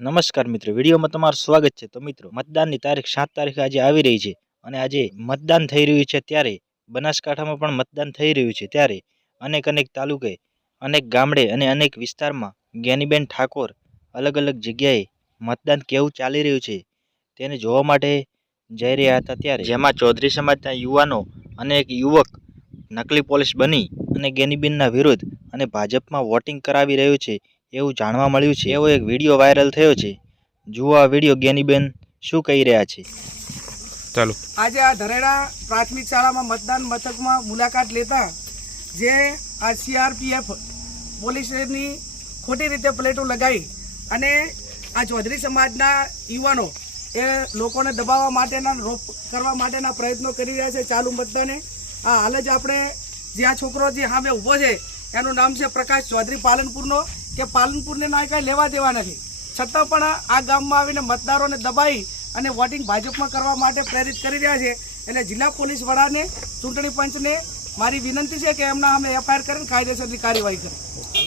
નમસ્કાર મિત્રો, વિડીયોમાં તમારું સ્વાગત છે। તો મિત્રો, મતદાનની તારીખ 7 તારીખે આજે આવી રહી છે અને આજે મતદાન થઈ રહ્યું છે ત્યારે બનાસકાંઠામાં પણ મતદાન થઈ રહ્યું છે ત્યારે અનેક તાલુકે, અનેક ગામડે અને અનેક વિસ્તારમાં જ્ઞાનીબેન ઠાકોર અલગ અલગ જગ્યાએ મતદાન કેવું ચાલી રહ્યું છે તેને જોવા માટે જઈ રહ્યા હતા ત્યારે જેમાં ચૌધરી સમાજના યુવાનો અને એક યુવક નકલી પોલીસ બની અને જ્ઞાનીબેનના વિરુદ્ધ અને ભાજપમાં વોટિંગ કરાવી રહ્યું છે એવું જાણવા મળ્યું છે। એવો એક વિડીયો વાયરલ થયો છે। જુઓ આ વિડીયો, જ્ઞાનીબેન શું કહી રહ્યા છે। ચાલો, આજે આ ધરેડા પ્રાથમિક શાળામાં મતદાન મથકમાં મુલાકાત લેતા જે આ સીઆરપીએફ પોલીસની ખોટી રીતે પ્લેટો લગાવી અને આ ચૌધરી સમાજના યુવાનો એ લોકોને દબાવવા માટેના રોક કરવા માટેના પ્રયત્નો કરી રહ્યા છે ચાલુ મતદાને। આ હાલ જ આપણે જે આ છોકરો જે સામે ઊભો છે એનું નામ છે પ્રકાશ ચૌધરી પાલનપુરનો, કે પાલનપુરને ના કાંઈ લેવા દેવા નથી, છતાં પણ આ ગામમાં આવીને મતદારોને દબાવી અને વોટિંગ ભાજપમાં કરવા માટે પ્રેરિત કરી રહ્યા છે। એટલે જિલ્લા પોલીસ વડાને, ચૂંટણી પંચને મારી વિનંતી છે કે એમના અમે એફઆઈઆર કરીને કાયદેસરની કાર્યવાહી કરે।